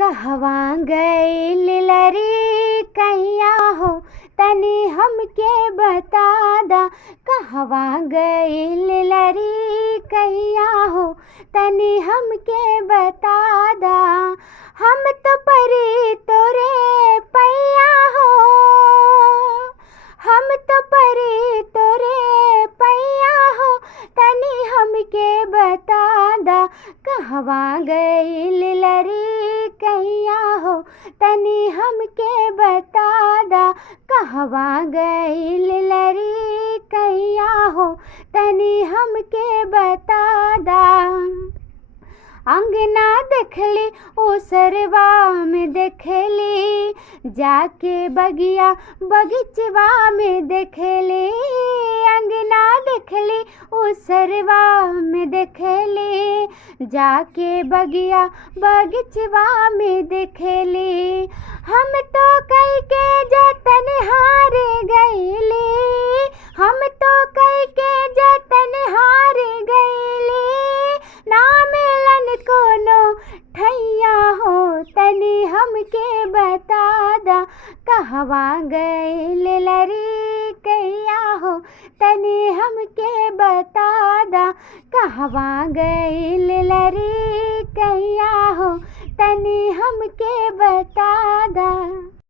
कहवा गइल लरी कैया हो तनी हमके बता दा। कहवा गइल लरी कैया हो तनी हमके बता दा। हम तो परी तोरे पैया हो, हम तो परी तोरे पैया हो तनी हमके बता दा। कहवा गइल लरी कैया हो तनी हमके बता दा। कहवा गइल लरी कैया हो तनी हमके बता दा। अंगना देखली ओसरवा में देखली, जाके बगिया बगीचवा में देखली। अंगना देखली ओसरवा में देखली, जाके बगिया बगीचवा में देखली। हम तो कई के जतन हार गइली, हम तो कई के जतन हार गइली। ना मिलन कोनो ठैया हो तनी हमके बता दा। कहवा गइल लरी कैया हो तनी हमके बता दा। कहवा गइल लरी कैया हो तनी हमके बता दा।